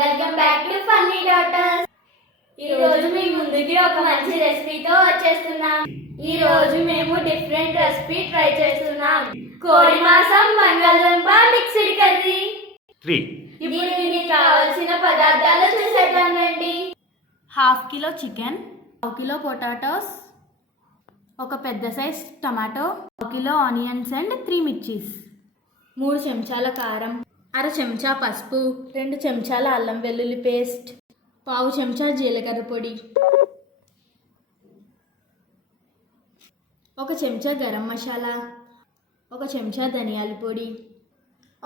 Welcome back to funny daughters. ఈ రోజు మీ ముందుకి ఒక మంచి రెసిపీతో వచ్చేస్తున్నాం. ఈ రోజు మేము డిఫరెంట్ రెసిపీ ట్రై చేస్తున్నాం. కోడి మాంసం బంగాళదుంప మిక్స్డ్ కర్రీ. ఇప్పుడు దీనికి కావాల్సిన పదార్థాలు చూసేద్దాం రండి. 1/2 కిలో చికెన్, 1 కిలో పొటాటోస్, ఒక పెద్ద size tomato, 1 kilo onions and 3 mirchis, 3 చెంచాల కారం, 1/2 చెంచా పసుపు, 2 చెంచాల అల్లం వెల్లుల్లి పేస్ట్, 1/2 చెంచా జీలకర్ర పొడి, 1 చెంచా గరం మసాలా, 1 చెంచా ధనియాల పొడి,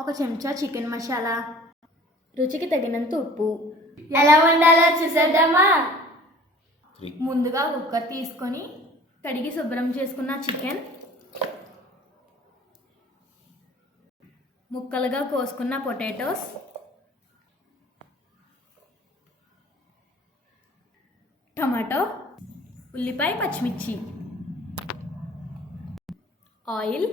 1 చెంచా చికెన్ మసాలా, రుచికి తగినంత ఉప్పు. ఎలా వండాలో చూసేద్దామా? ముందుగా కుక్కర్ తీసుకొని కడిగి శుభ్రం చేసుకున్న చికెన్, ముక్కలుగా కోసుకున్న పొటాటోస్, టమాటో, ఉల్లిపాయ, పచ్చిమిర్చి, ఆయిల్,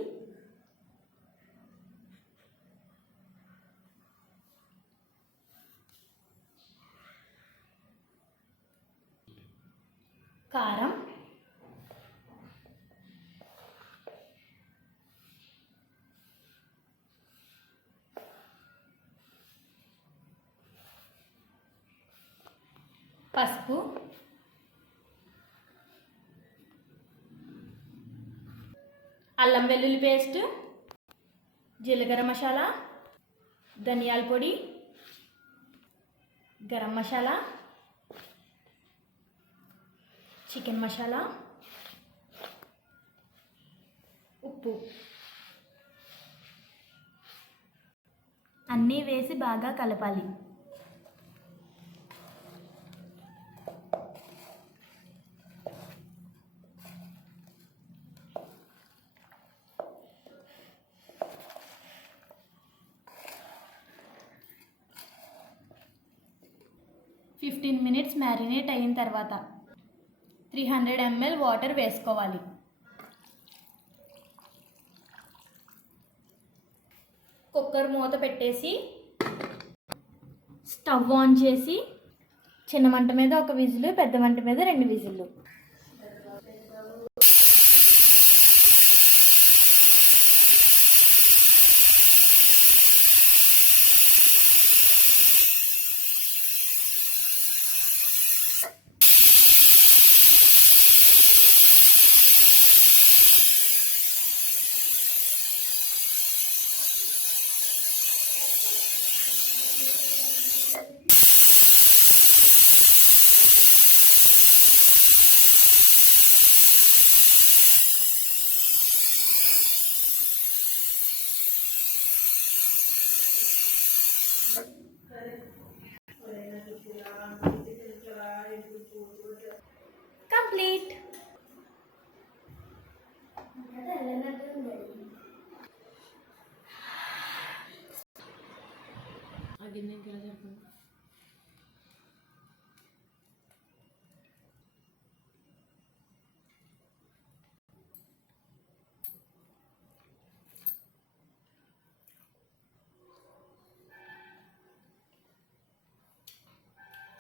కారం, పసుపు, అల్లం వెల్లుల్లి పేస్ట్, జీలకర్ర మసాలా, ధనియాల పొడి, గరం మసాలా, చికెన్ మసాలా, ఉప్పు అన్నీ వేసి బాగా కలపాలి. ఫిఫ్టీన్ మినిట్స్ మ్యారినేట్ అయిన తర్వాత 300 ml వాటర్ వేసుకోవాలి. కుక్కర్ మూత పెట్టేసి స్టవ్ ఆన్ చేసి చిన్న మంట మీద 1 విజిల్, పెద్ద మంట మీద 2 విజిల్లు. కంప్లీట్.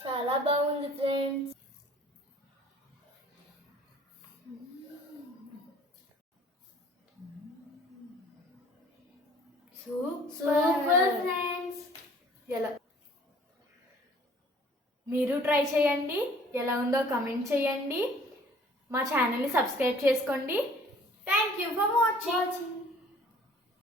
చాలా బాగుంది ఫ్రెండ్స్. Super friends. మీరు ట్రై చేయండి, ఎలా ఉందో కామెంట్ చేయండి, మా ఛానల్ని సబ్స్క్రైబ్ చేసుకోండి. Thank you for watching.